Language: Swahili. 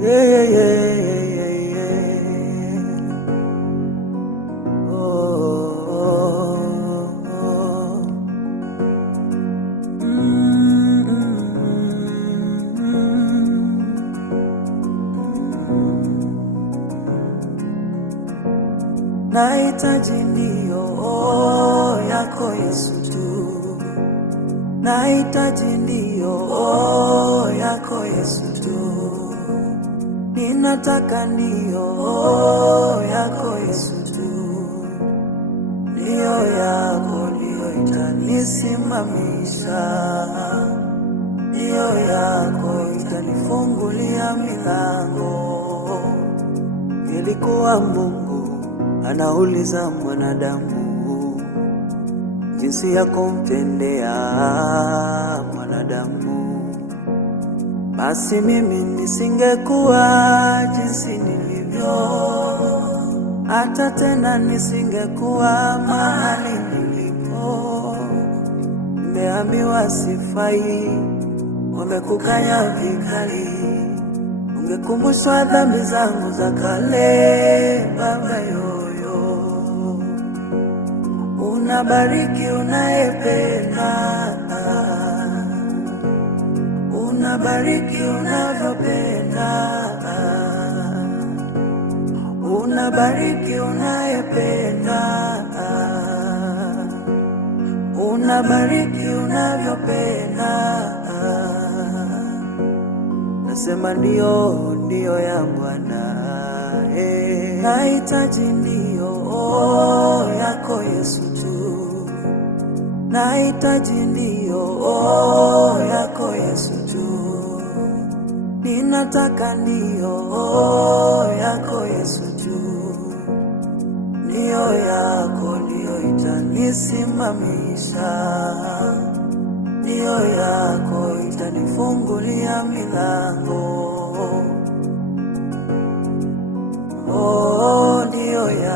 Yeah, yeah, yeah, yeah. Oh, oh, oh. Mm, Nahitaji ndio yako Yesu tu, nahitaji ndio yako Yesu tu, ninataka ndio yako Yesu tu, ndio yako ndio itanisimamisha, ndio yako itanifungulia milango. Ilikuwa Mungu anauliza mwanadamu jinsi ya kumtendea mwanadamu, basi mimi nisingekuwa jinsi nilivyo, hata tena nisingekuwa mahali nilipo. Nimeambiwa sifai, wamekukanya vikali, ungekumbushwa dhambi zangu za kale. Baba yoyo, unabariki unayependa, unabariki unavyopenda, unabariki unayependa, unabariki unavyopenda. Nasema ndio ya Bwana. Nahitaji ndio yako Yesu tu, nahitaji ndio yako Yesu tu, ninataka ndio yako Yesu tu, ndio yako ndio itanisimamisha, ndio yako itanifungulia milango. Oh, ndio yako